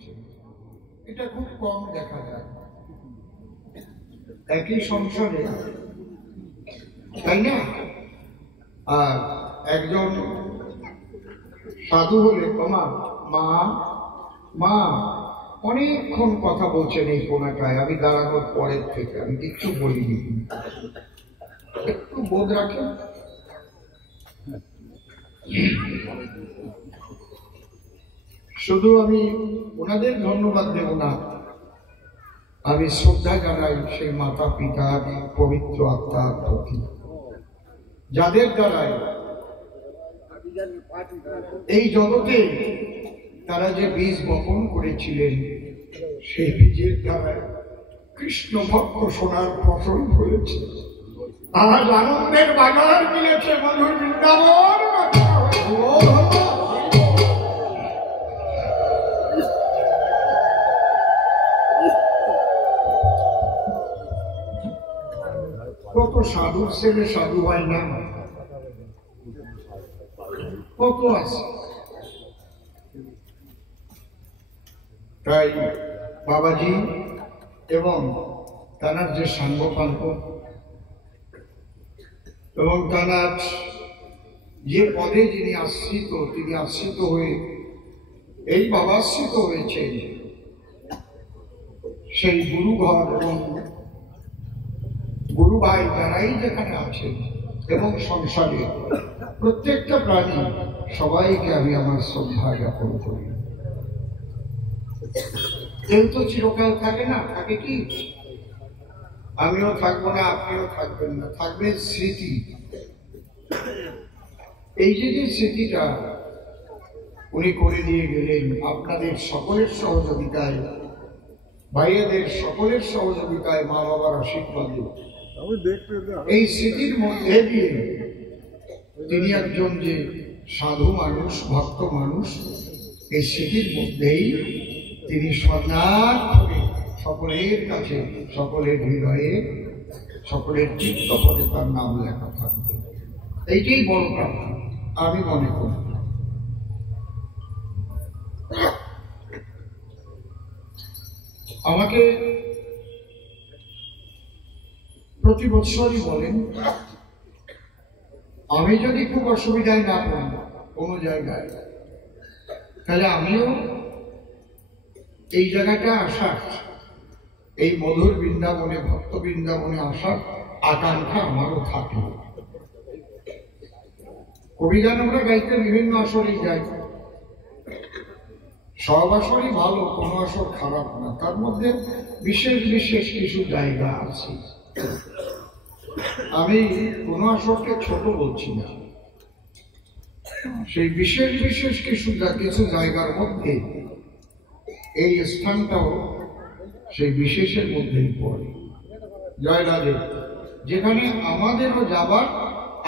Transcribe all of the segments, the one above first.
করছে, এটা খুব কম দেখা যায় একই সংসারে, তাই না? আর একজন সাধু হলে মা মা মা অনেকক্ষণ কথা বলছেন এই কোনাটায়, আমি দাঁড়ানোর পরের থেকে আমি কিচ্ছু বলিনি, একটু বোধ রাখেন। শুধু আমি ওনাদের ধন্যবাদ দেব না, আমি শ্রদ্ধা জানাই সেই মাতা পিতার পবিত্র আত্মার প্রতি, যাদের দ্বারাই এই জগতে তারা যে বীজ বপন করেছিলেন, সেই বীজের দ্বারা কৃষ্ণ ভক্ত সোনার ফসল হয়েছে। আজ আনন্দের বাজার মিলেছে, মধুর বৃন্দাবন। কত সাধুর ছেলে সাধু হয় না, কত আছে। তাই বাবাজি এবং তানার যে সাঙ্গপাঙ্গ এবং তানার যে পদে যিনি আশ্রিত, তিনি আশ্রিত হয়ে এই বাবাশ্রিত হয়েছে, সেই গুরুঘর এবং গুরু ভাই যারাই যেখানে আছেন এবং সংসারে প্রত্যেকটা প্রাণী, সবাইকে আমি আমার শ্রদ্ধা জ্ঞাপন করি। কেউ তো চিরকাল থাকে না, থাকে কি? আমিও থাকবো না, আপনিও থাকবেন না, থাকবে স্মৃতি। এই যে স্মৃতিটা উনি করে দিয়ে গেলেন আপনাদের সকলের সহযোগিতায়, ভাইয়াদের সকলের সহযোগিতায়, মা বাবার আশীর্বাদে, এই স্মৃতির মধ্যে দিয়ে তিনি একজন যে সাধু মানুষ, ভক্ত মানুষ, এই স্মৃতির মধ্যেই তিনি সদার্থে সকলের কাছে, সকলের হৃদয়ে, সকলের চিত্তপদে তার নাম লেখা থাকবে। এইটাই বড় প্রার্থনা আমি মনে করি। আমাকে প্রতি বছরই বলেন, আমি যদি খুব অসুবিধায় না পড়ি কোনো জায়গায়, তাহলে আমিও এই জায়গাটা আসার, এই মধুর বৃন্দাবনে, ভক্ত বৃন্দাবনে আসার আকাঙ্ক্ষা আমারও থাকে। কবিগান আমরা গাইতে বিভিন্ন আসরেই যাই, সব আসরই ভালো, কোনো আসর খারাপ না, তার মধ্যে বিশেষ বিশেষ কিছু জায়গা আছে। আমি কোনো আসরকে ছোট বলছি না, সেই বিশেষ বিশেষ কিছু জায়গার মধ্যে এই স্থানটাও সেই বিশেষের মধ্যেই পড়ে। জয় রাধে। যেখানে আমাদেরও যাবার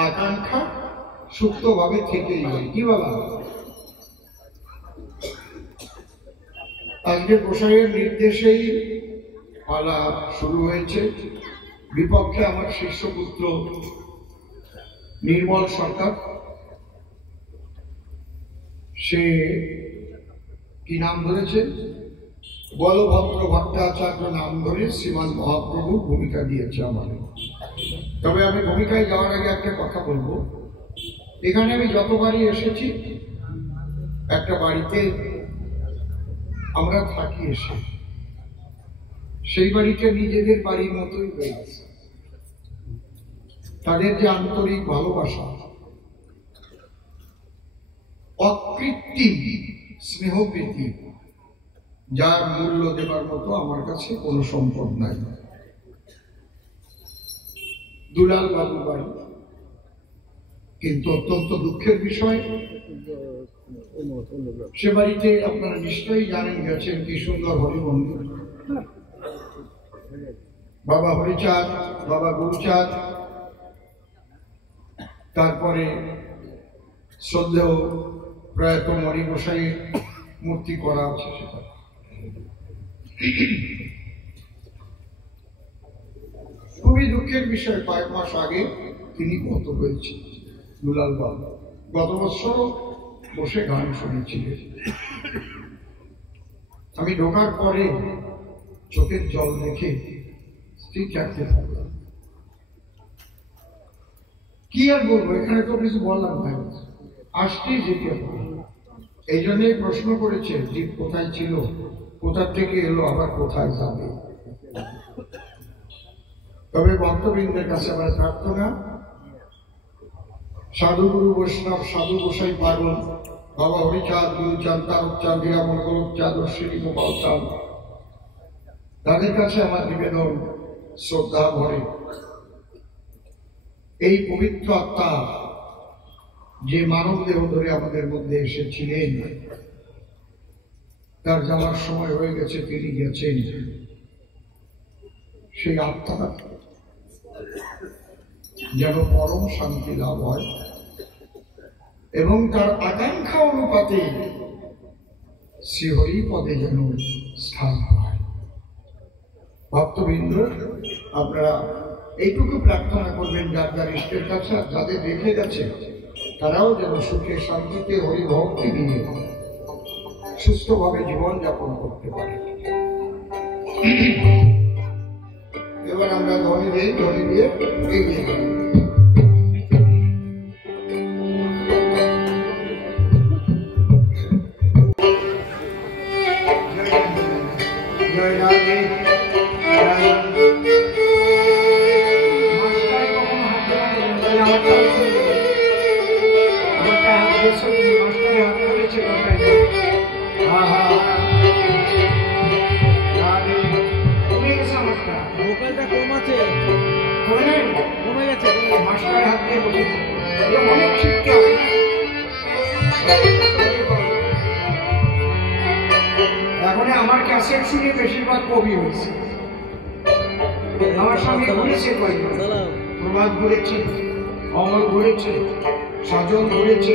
আকাঙ্ক্ষা সুপ্তভাবে থেকেই যায়। কি বাবা? আজকে গোসাইয়ের নির্দেশেই পালা শুরু হয়েছে। বিপক্ষে আমার শিষ্যপুত্র নির্মল সরকার, সে কি নাম ধরেছে, বলভদ্র ভট্টাচার্য নাম ধরে শ্রীমান মহাপ্রভু ভূমিকা দিয়েছে আমাদের। তবে আমি ভূমিকায় যাওয়ার আগে একটা কথা বলবো। এখানে আমি যতবারই এসেছি, একটা বাড়িতে আমরা থাকি, এসে সেই বাড়িটা নিজেদের বাড়ির মতোই হয়ে গেছে। তাদের যে আন্তরিক ভালোবাসা, অকৃত্রিম স্নেহপ্রীতি, যার মূল্য দেবার মতো আমার কাছে কোনো সম্পদ নাই। দুলাল বাবুর বাড়ি, কিন্তু অত্যন্ত দুঃখের বিষয়, সে বাড়িতে আপনারা নিশ্চয়ই জানেন, গেছেন কি সুন্দর হরিবন্ধু, বাবা হরিচাঁদ, বাবা গুরুচাঁদ, তারপরে শ্রদ্ধেয় প্রয়াত মণি গোসাই মূর্তি করা আছে। সেটা খুবই দুঃখের বিষয়। কয়েক মাস আগে তিনি গত হয়েছে দুলাল বাবু। গত বছরও বসে গান শুনেছিলেন। আমি ঢোকার পরে চোখের জল দেখে স্থির থাকতে থাকলাম। কি আর বলবো, এখানে তো কিছু বললাম ভাই, আসতেই যেতে হবে। এই জন্যই প্রশ্ন করেছে জীব কোথায় ছিল, কোথা থেকে এলো, আবার কোথায় যাবে। তবে ভক্তবৃন্দের কাছে আমার প্রার্থনা, সাধুগুরু বৈষ্ণব, সাধু গোসাই পাগল, বাবা হরিচাঁদ, গুরুচাঁদ, তারকচাঁদ, হীরামন, গোলকচাঁদ, অশ্বিনী, গোপালচাঁদ, তাদের কাছে আমার নিবেদন, শ্রদ্ধা ভরে এই পবিত্র আত্মা যে মানব দেহ ধরে আমাদের মধ্যে এসেছিলেন, তার যাওয়ার সময় হয়ে গেছে, তিনি গেছেন। সেই আত্মা যেন পরম শান্তি লাভ হয় এবং তার আকাঙ্ক্ষা অনুপাতে শ্রীহরি পদে যেন স্থান পায়। ভক্তবৃন্দ, আপনারা এইটুকু প্রার্থনা করবেন যার যার ইষ্টের কাছে, যাদের রেখে গেছে তারাও যেন সুখে শান্তিতে হরিভক্তি নিয়ে সুস্থভাবে জীবন যাপন করতে পারে। এবার আমরা ধ্বনি দিয়ে এগিয়ে যাই। জয় রাধে। এখন আমার ক্যাসেট শুনে বেশিরভাগ কবি হয়েছে। আমার সঙ্গে ঘুরেছে কয়েকজন, প্রভাত ঘুরেছে, অমল ঘুরেছে, সজন ঘুরেছে,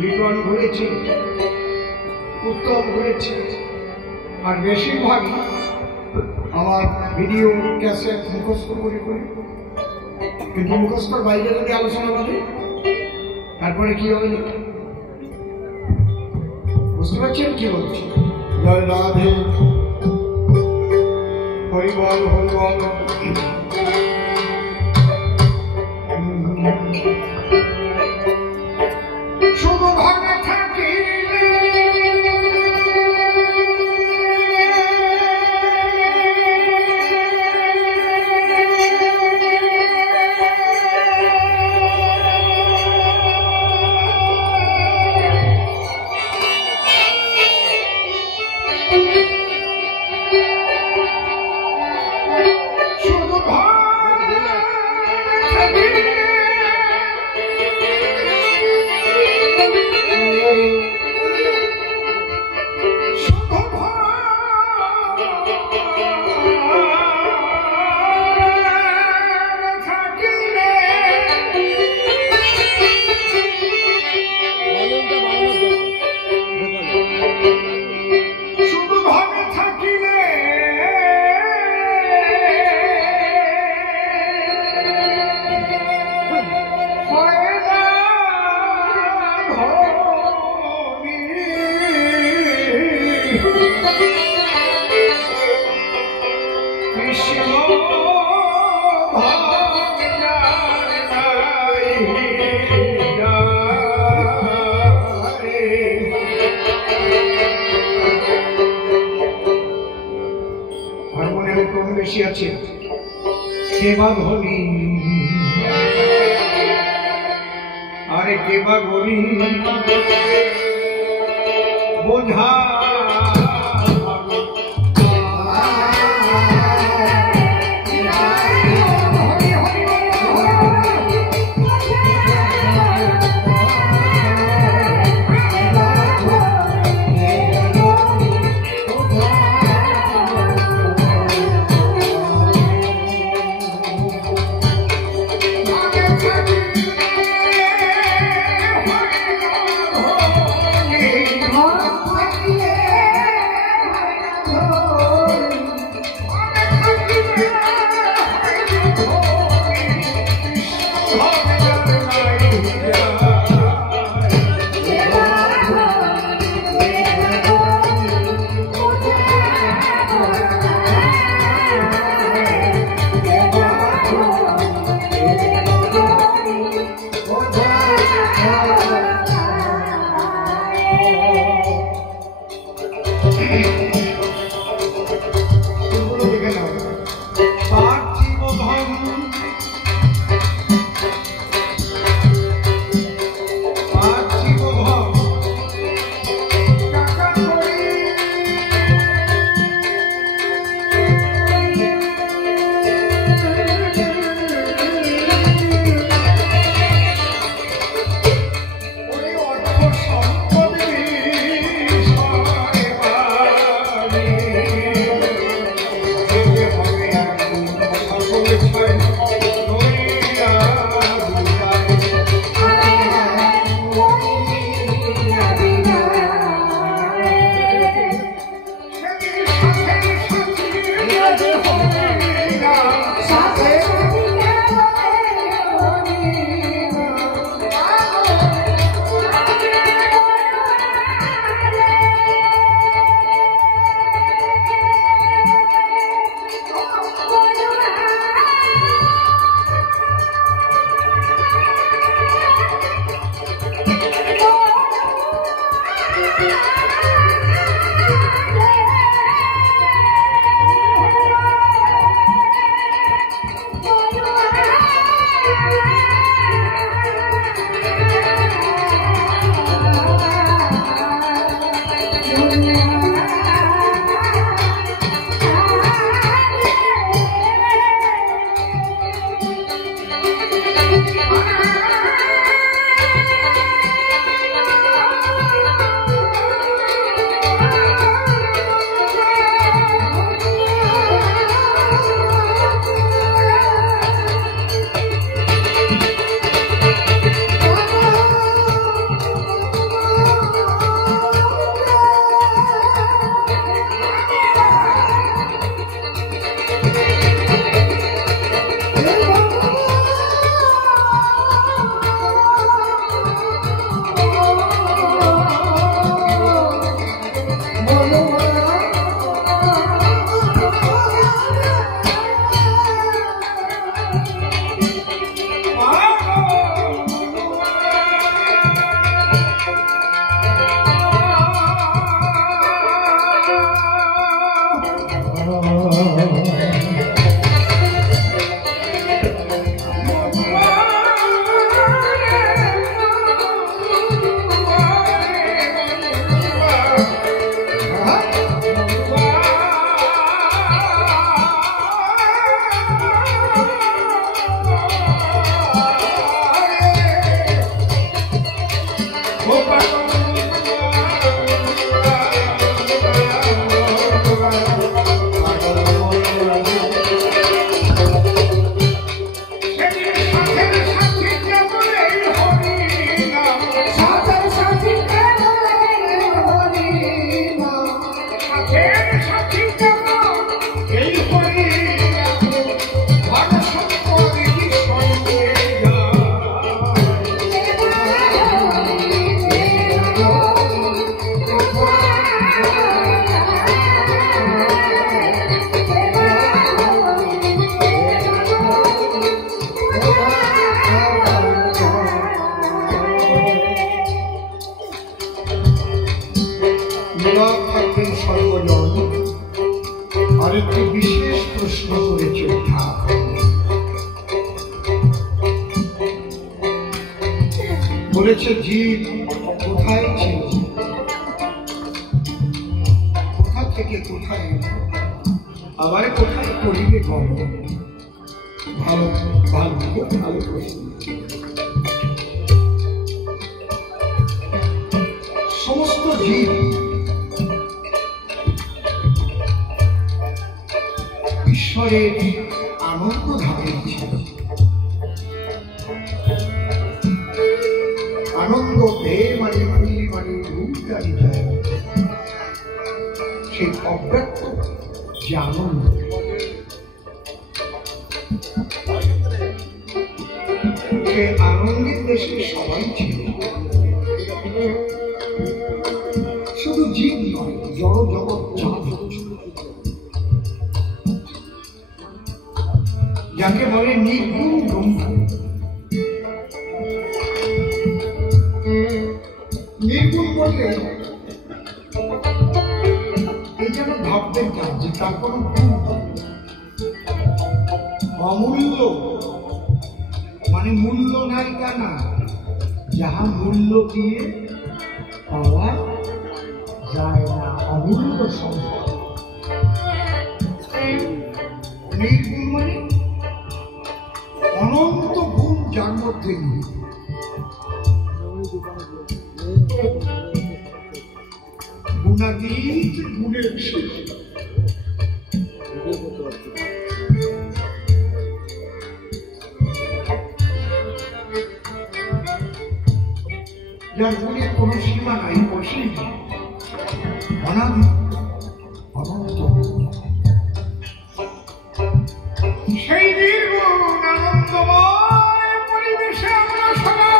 লিটন ঘুরেছে, উত্তম ঘুরেছে, আর বেশিরভাগ আমার ভিডিও ক্যাসেট মুখস্থ করে করে। কিন্তু মুখস্থর বাইরে যদি আলোচনা করে তারপরে কি হবে বুঝতে পারছেন কি বলছি? জয় রাধে, হরিবল হরিবল। শুভ ভাগে থাকি বেশি আছে কেবা ভনি, আরে কেবা ভনি বোঝা Oh, বলেছে জীব কোথায় ছিল, কোথা থেকে কোথায় আবার কোথায় করিবে গমন। ভালো ভালো ভালো প্রশ্ন। সমস্ত জীব ঈশ্বরের আনন্দ ধারণ ছিল। আনন্দ দেহ মানে ফুলি মানে রূপদারি যায়, সেই অব্যক্ত যে আনন্দ, সে আনন্দের দেশে সবাই ছিল। শুধু জীব নয়, জড় জগৎ যাকে বলে নির্গুণ ব্রহ্ম। নির্গুণ বললে এই যেন ভাববেন না যে তার কোনো গুণ, অমূল্য মানে মূল্য নাই তা না, যাহা মূল্য দিয়ে পাওয়া যায় না, অমূল্য সম্পদ। নির্গুণ মানে অনন্ত গুণ যার মধ্যে নেই। গুণাতীত গুণের শেষ। যার গুণের কোনো সীমা নাই, অসীম অনাদি অনন্ত, সেই নির্গুণ আনন্দময় পরিবেশে আমরা সবাই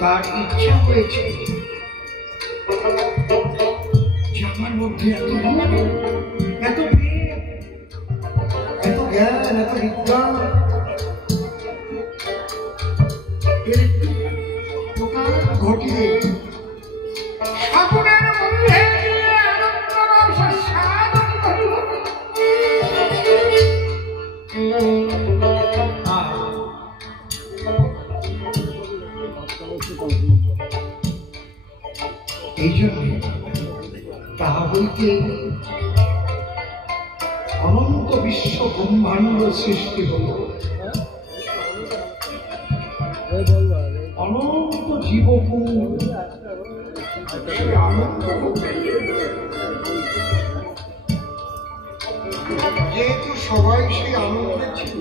তার ইচ্ছা হয়েছে যে আমার মধ্যে এত এত এত জ্ঞান, এত বিজ্ঞান, এর প্রকাশ ঘটিয়ে সাধনের মধ্যে এই জন্য তাহা হইতে অনন্ত বিশ্ব ব্রহ্মাণ্ড সৃষ্টি হল, অনন্ত জীবকুল আনন্দ। যেহেতু সবাই সেই আনন্দে ছিল,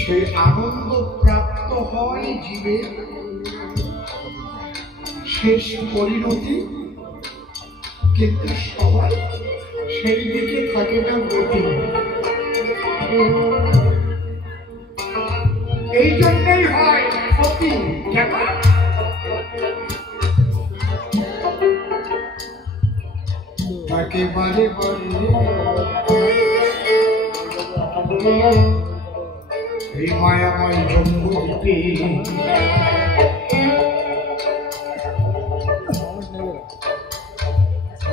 সেই আনন্দ প্রাপ্ত হয় জীবের শেষ পরিণতি, কিন্তু সবাই সেই দিকে থাকে না গতি। এই জন্যই হয় ক্ষতি। কেন? তাকে বারে বারে এই মায়াময় জঙ্গলকে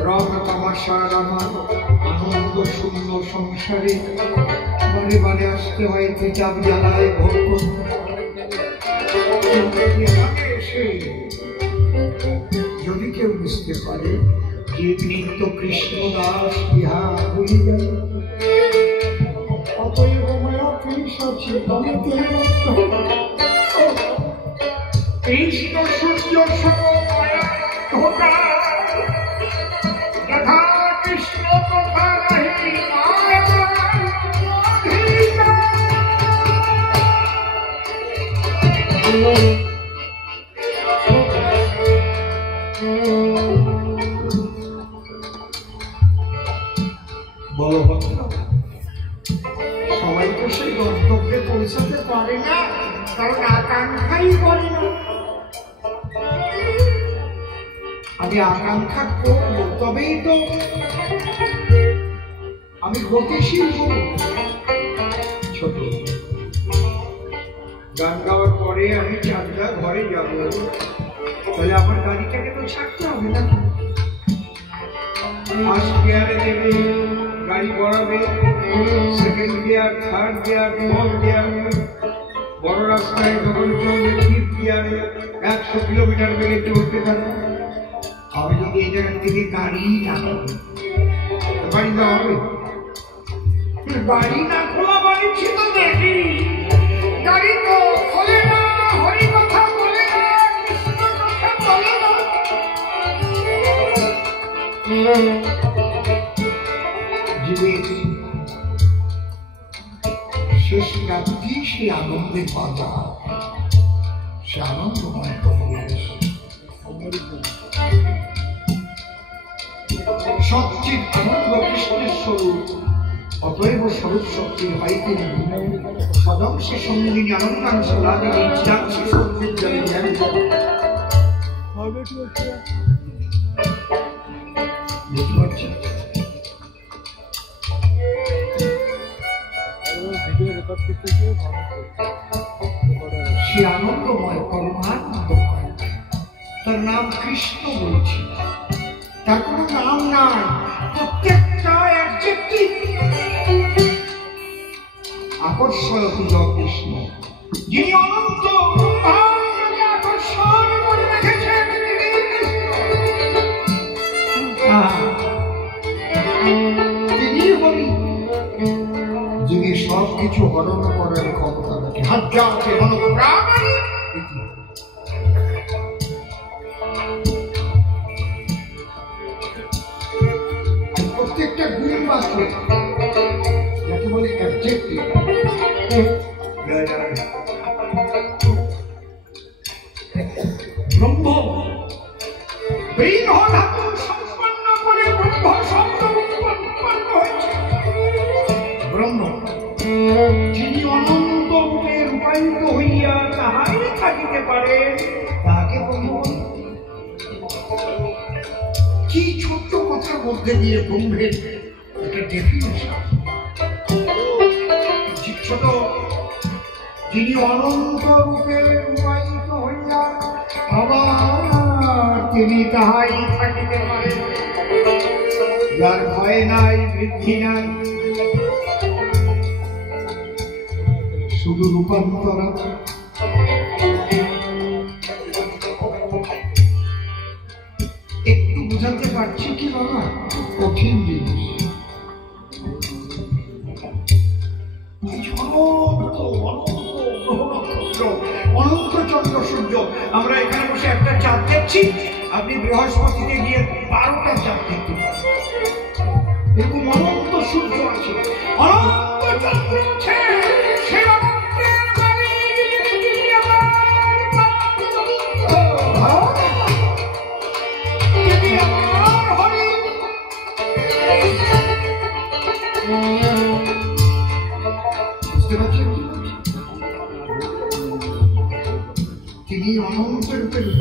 রং তামাশার আমার আনন্দ শূন্য সংসারে বারে বারে আসতে হয় বিচার জ্বালায় ভোগ। এসে যদি কেউ বুঝতে পারে যে নিত্য কৃষ্ণ দাস ইহা ভুলি গেল, অতএব মায়া কৃষ্ণ কৃষ্ণ সূর্য সম মায়া ধোকা, যথা কৃষ্ণ তথা নাহি মায়া বলভদ্র সবাই তো সেই গন্তব্যে পৌঁছাতে পারে না, কারণ আকাঙ্ক্ষাই করে না। আমি আকাঙ্ক্ষা করব তবেই তো আমি গতিশীল হব। ছোট গান গাওয়ার পরে আমি চাঁদা ঘরে যাব, তাহলে আমার গাড়িটাকে তো ছাড়তে হবে না। ফার্স্ট গিয়ারে দেবে, গাড়ি গড়াবে, second gear, third gear, fourth gear, বড় রাস্তায় যখন চলবে ফিফথ গিয়ারে 100 কিলোমিটার বেগে চলতে থাকবে। আমি যদি এই জায়গা থেকে গাড়ি না করি, গাড়ি দেওয়া হবে? গাড়ি না খোলা বাড়িছি তো দেখি, গাড়ি তো খোলে না, হরি কথা বলে না, কৃষ্ণ কথা বলে না। জীবের শেষ রাত্রি সে আনন্দে বাজার, সে আনন্দময় পরিবেশ। সচ্চিৎ আনন্দ কৃষ্ণের স্বরূপ, অতএব স্বরূপ শক্তির হইতে সদংশে সঙ্গিনী আনন্দাংশ রাজা ইচ্ছাংশে সত্যের জলে জ্ঞান। বুঝতে পারছেন? সে আনন্দময়, পরমানন্দময়, তার নাম কৃষ্ণ বলছি। তার কোনো নাম নাই, প্রত্যেকটা অ্যাডজেক্টিভ আকর্ষয়তি কৃষ্ণ। যিনি অনন্ত আকর্ষণ করে রেখেছেন তিনি হরি, যিনি সব কিছু হরণ করার ক্ষমতা রাখেন। হাজারকে অনুপ্রাণ প্রত্যেকটা গুণ বাক্য যাকে বলে অ্যাডজেক্টিভ, ব্রহ্ম বৃহ ধাতু সম্পন্ন করে ব্রহ্ম শব্দ উৎপন্ন হয়েছে। ব্রহ্ম যিনি অনন্ত রূপে রূপায়িত হইয়া তাহাই থাকিতে পারে, তাহাকে ব্রহ্ম। কি ছোট্ট কথার মধ্যে দিয়ে ব্রহ্মের একটা ডেফিনেশন। ছোট, যিনি অনন্ত রূপে রূপায়িত হইয়া আবার তিনি তাহাই থাকিতে পারে, যার ভয় নাই, বৃদ্ধি নাই, শুধু রূপান্তর আছে। একটু বুঝাতে পারছি কি বাবা? কঠিন জিনিস। অনন্ত চন্দ্র সূর্য, আমরা এখানে বসে একটা চাঁদ দেখছি, আপনি বৃহস্পতিতে গিয়ে 12টা চাঁদ দেখতে পারেন। এরকম অনন্ত সূর্য আছে, অনন্ত চন্দ্র আছে।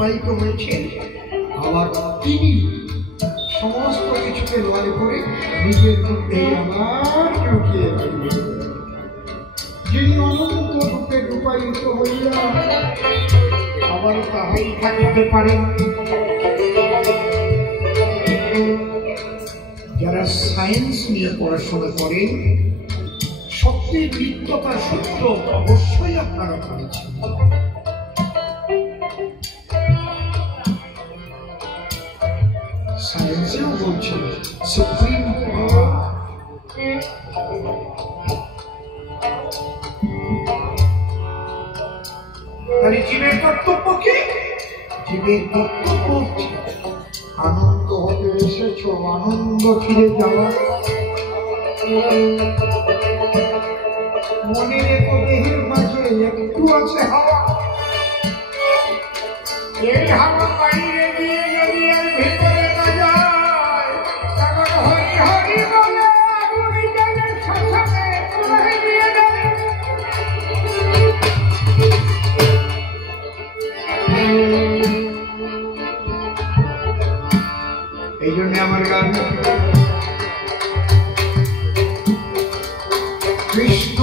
বিবাহিত হয়েছেন, আবার তিনি সমস্ত কিছুকে লড়ে করে নিজের মধ্যে আবার লুকিয়ে রাখবেন। যিনি অনন্ত রূপে রূপায়িত হইয়া আবার তাহাই থাকিতে পারেন। যারা সায়েন্স নিয়ে পড়াশোনা করেন, শক্তির নিত্যতার সূত্র অবশ্যই আপনারা পড়েছেন। সায়েন্সেও বলছেন সুপ্রিম পাওয়ার। তাহলে জীবের কর্তব্য কি? জীবের কর্তব্য হচ্ছে আনন্দ হতে এসেছ, আনন্দ ফিরে যাওয়া। মনে রেখো দেহের মাঝে একটু আছে হাওয়া, এই হাওয়া বাইরে দিয়ে যদি আর ভেতরে না যায়, তখন হরি হরি বলে আগুনে জ্বলে শ্মশানে পুড়ে দিয়ে দেবে। এই জন্য আমার গান কৃষ্ণ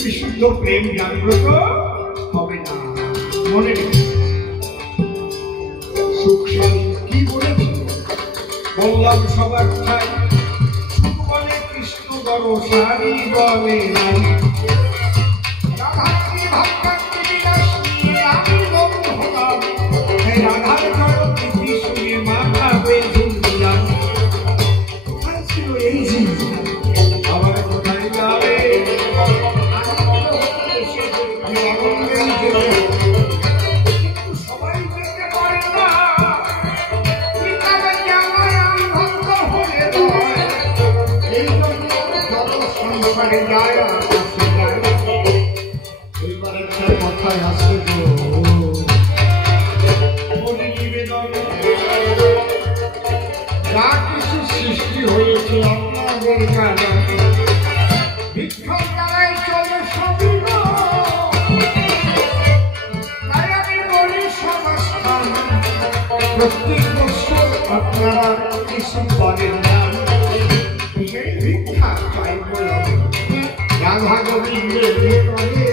বিশুদ্ধ প্রেম জাগ্রত হবে না। মনে সুখ কি বলেছি, বললাম সবার চাই সুখ বলে কৃষ্ণ দর সারি বলে রাধাকে ভাবকান্তি বিলাস নিয়ে আমি বন্ধু হলাম রাধার জড়প্রীতি শুনে মাথাতে ঝুললাম কোথায় ছিল এই জিনিস আবার কোথায় যাবে কিন্তু সবাই যেতে পারে না সংসারে যায় এইবার একটা কথায় আসে নিবেদন যা কিছু সৃষ্টি হয়েছে আপনাদের কারণ ভিক্ষার দ্বারাই চলে সবই তাই আমি বলি সমাজস্থান প্রত্যেক বছর আপনারা কিছু করেন না সেই ভিক্ষা চাইব রাধা গোবিন্দের ভিতরে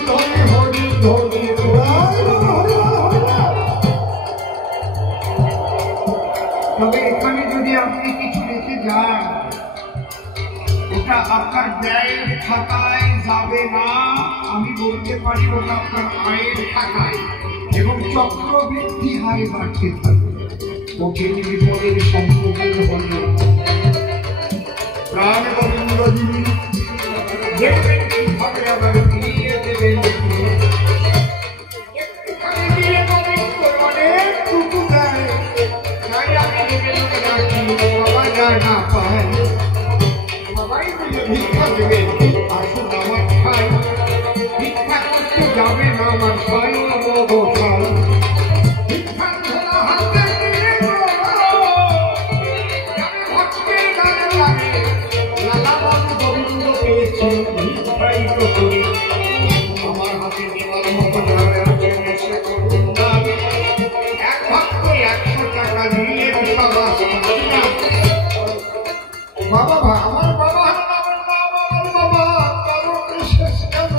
ধরে হরি ধরি তবে এখানে যদি আপনি কিছু রেখে যান ওটা আপনার ব্যয়ের খাতায় যাবে না আমি বলতে পারি ওটা আপনার আয়ের খাতায় এবং চক্রবৃদ্ধি হারে বাড়তে থাকবে কঠিন বিপদের সম্মুখীন হল প্রাণ গোবিন্দ যিনি দেখবেন কিভাবে আবার ফিরিয়ে দেবেন একটুখানি দিয়ে গোবিন্দ অনেকটুকু দেয় তাই আমি নিবেদন রাখি বাবা যায় না পায় সবাই মিলে ভিক্ষা দেবেন আসুন আমার খাই ভিক্ষা করতে যাবে না আমার খাই অবসান ভিক্ষার ধরা হাতে নিয়ে ভক্তের গানে লাগে লালাবাবু গোবিন্দ পেয়েছে ভিক্ষাই তো করি আমার হাতে দেওয়ার মতো যারা আছেন এসে করুন দান এক ভক্ত 100 টাকা দিয়ে সবাস বাবা আমার বাবা আমার বাবা কারণ শেষ কেন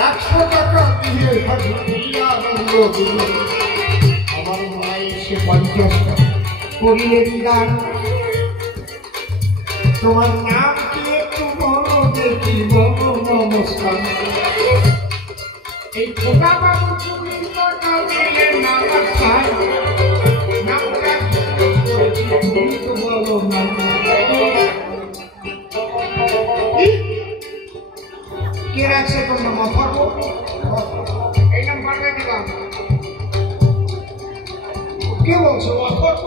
100 টাকা দিয়ে আনন্দ দিল আমার মাই এসে 50 টাকা করিলেন গান তোমার নাম কি একটু বলো দেখি বলো নমস্কার এই ছোটা বাবু তুমি টাকা দিলেন আমার চাই নামটা করেছি তুমি তো বলো না কে রাখছে তোমরা মাথার এই নাম্বারটা দিলাম কে বলছো অথর্ব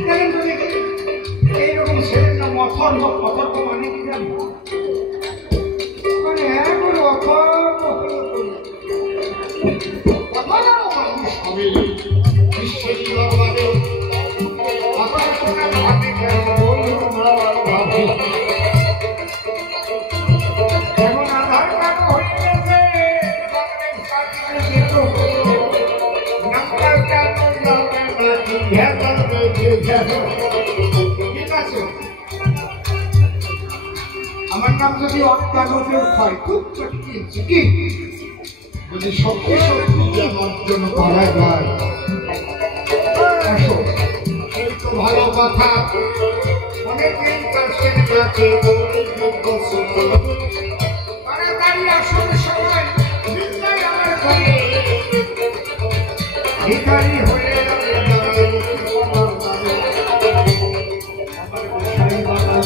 জানেন তো দেখি এইরকম ছেলের নাম অথর্ব অথর্ব মানে কি জানো মানে এখন অথর্ব মানুষ হবে বিশ্বের দরবারে অথর্ব ভাবে কেন বলবো না ভাবে এমন আধার কার্ড হয়ে গেছে ঠিক আছে আমার নাম যদি অজ্ঞানের হয় খুব চটকিয়েছে কি যদি সত্যি সত্যি আমার জন্য করা যায় সেই তো ভালো কথা অনেকদিন কাছে কাছে তাড়াতাড়ি আসুন সবাই বিদ্যায় আমার ঘরে ভিখারি হয়ে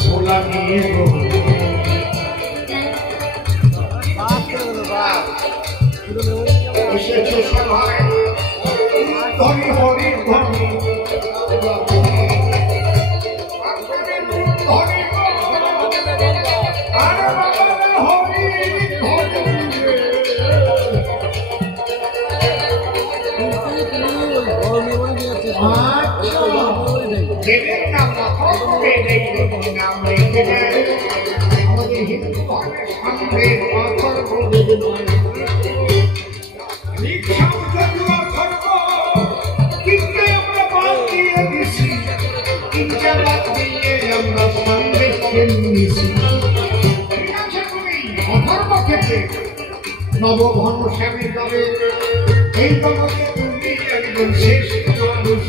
ভোলা নিয়ে এসেছে সবাই ধনী হরির ধনী দেবের নাম নাম রেখে দেয় আমাদের হিন্দু ধর্মের সামনে অথর্ব দেবের আমরা বাদ দিয়ে দিছি বাদ দিয়ে আমরা সন্দেশ নিছি ঠিক আছে তুমি অথর্ব থেকে নবঘন স্বামী তবে এই জগতে তুমি একজন শ্রেষ্ঠ মানুষ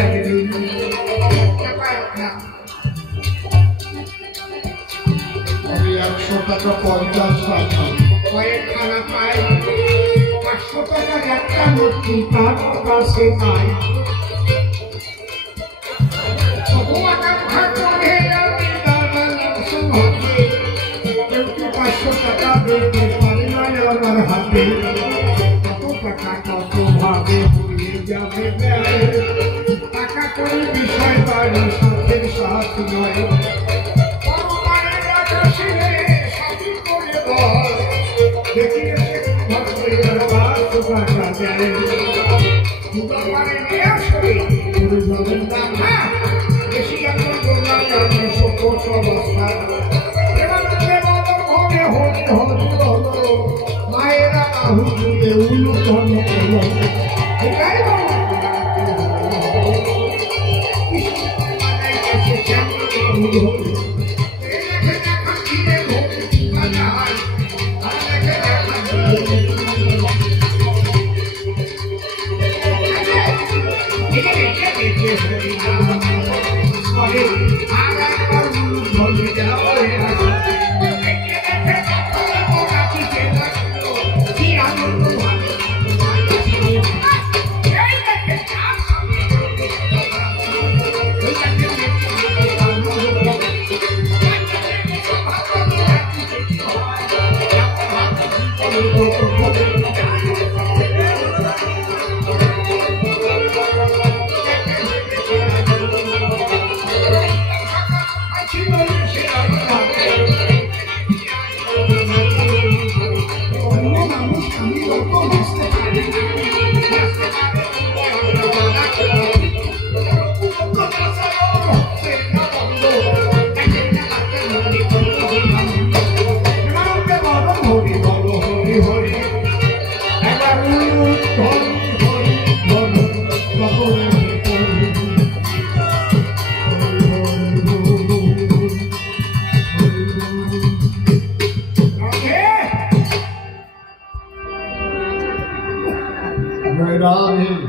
একদিন আমি 100 টাকা 50 টাকা কয়েকখানা পাই 500 টাকার একটা মূর্তি তার কাছে নাই টাকা দিতে পারি না আমার হাতে কত টাকা কত ভাবে হয়ে যাবে টাকা করে বিষয় বাড়ি সাথে সাথ নয় মায়েরা হুজুরে উলুধন হলো এটাই রাধে